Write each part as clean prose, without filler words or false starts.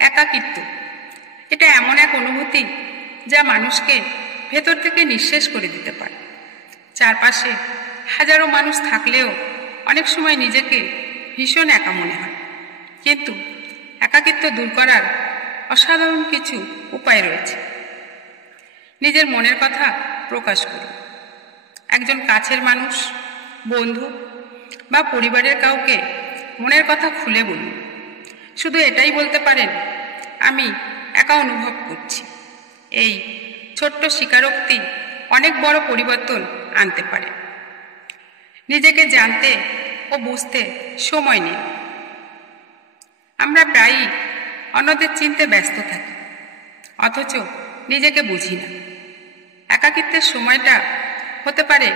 একাকিত্ব এটা এমন এক অনুভূতি যা মানুষকে ভেতর থেকে নিঃশেষ করে দিতে পারে। চারপাশে হাজারো মানুষ থাকলেও অনেক সময় নিজেকে ভীষণ একা মনে হয়। কিন্তু একাকিত্ব দূর করার অসাধারণ কিছু উপায় রয়েছে। নিজের মনের কথা প্রকাশ করুন। একজন কাছের মানুষ, বন্ধু বা পরিবারের কাউকে মনের কথা খুলে বলুন। শুধু এটাই বলতে পারেন, আমি একা অনুভব করছি। এই ছোট্ট স্বীকারোক্তি অনেক বড় পরিবর্তন আনতে পারে। নিজেকে জানতে ও বুঝতে সময় নিন। আমরা প্রায়ই অন্যদের চিনতে ব্যস্ত থাকি, অথচ নিজেকে বুঝি না। একাকিত্বের সময়টা হতে পারে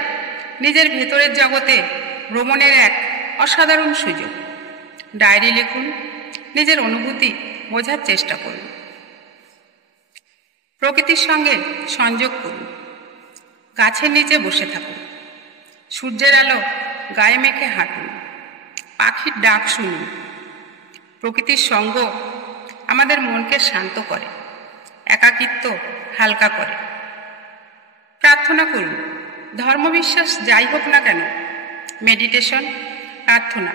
নিজের ভেতরের জগতে ভ্রমণের এক অসাধারণ সুযোগ। ডায়েরি লিখুন, নিজের অনুভূতি বোঝার চেষ্টা করুন। প্রকৃতির সঙ্গে সংযোগ করুন। গাছের নিচে বসে থাকুন, সূর্যের আলো গায়ে মেখে হাঁটুন, পাখির ডাক শুনুন। প্রকৃতির সঙ্গ আমাদের মনকে শান্ত করে, একাকিত্ব হালকা করে। প্রার্থনা করুন। ধর্মবিশ্বাস যাই হোক না কেন, মেডিটেশন, প্রার্থনা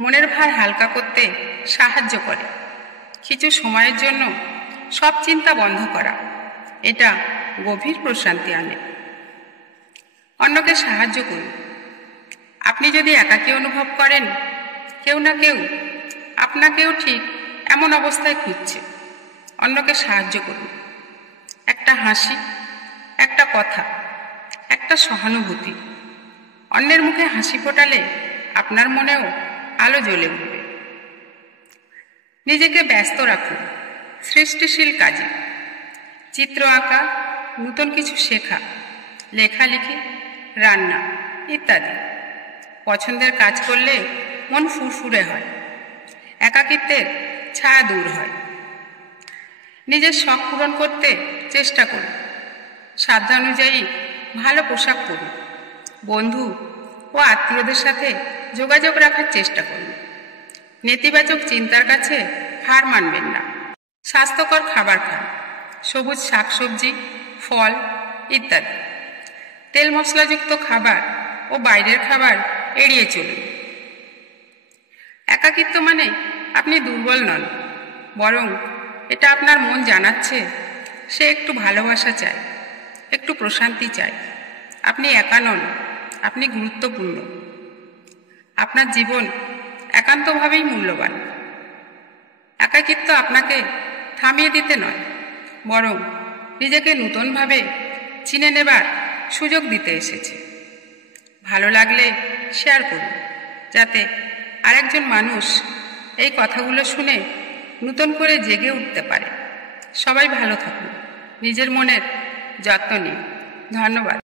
মনের ভার হালকা করতে সাহায্য করে। কিছু সময়ের জন্য সব চিন্তা বন্ধ করা, এটা গভীর প্রশান্তি আনে। অন্যকে সাহায্য করুন। আপনি যদি একাকী অনুভব করেন, কেউ না কেউ আপনাকেও ঠিক এমন অবস্থায় খুঁজছে। অন্যকে সাহায্য করুন। একটা হাসি, একটা কথা, একটা সহানুভূতি। অন্যের মুখে হাসি ফোটালে আপনার মনেও আলো জ্বলে উঠবে। নিজেকে ব্যস্ত রাখুন সৃষ্টিশীল কাজে। চিত্র আঁকা, নতুন কিছু শেখা, লেখালেখি, রান্না ইত্যাদি। পছন্দের কাজ করলে মন ফুরফুরে হয়, একাকিত্বের ছায়া দূর হয়। নিজের শখ পূরণ করতে চেষ্টা করুন। সাধ্যানুযায়ী ভালো পোশাক পরুন। বন্ধু ও আত্মীয়দের সাথে যোগাযোগ রাখার চেষ্টা করুন। নেতিবাচক চিন্তার কাছে হার মানবেন না। স্বাস্থ্যকর খাবার খান, সবুজ শাকসবজি, ফল ইত্যাদি। তেল মশলাযুক্ত খাবার ও বাইরের খাবার এড়িয়ে চলুন। একাকিত্ব মানে আপনি দুর্বল নন, বরং এটা আপনার মন জানাচ্ছে সে একটু ভালোবাসা চায়, একটু প্রশান্তি চায়। আপনি একা নন, আপনি গুরুত্বপূর্ণ। আপনার জীবন একান্তভাবেই মূল্যবান। একাকিত্ব আপনাকে থামিয়ে দিতে নয়, বরং নিজেকে নতুনভাবে চিনে নেবার সুযোগ দিতে এসেছে। ভালো লাগলে শেয়ার করুন, যাতে আরেকজন মানুষ এই কথাগুলো শুনে নতুন করে জেগে উঠতে পারে। সবাই ভালো থাকুন, নিজের মনের যত্ন নিন। ধন্যবাদ।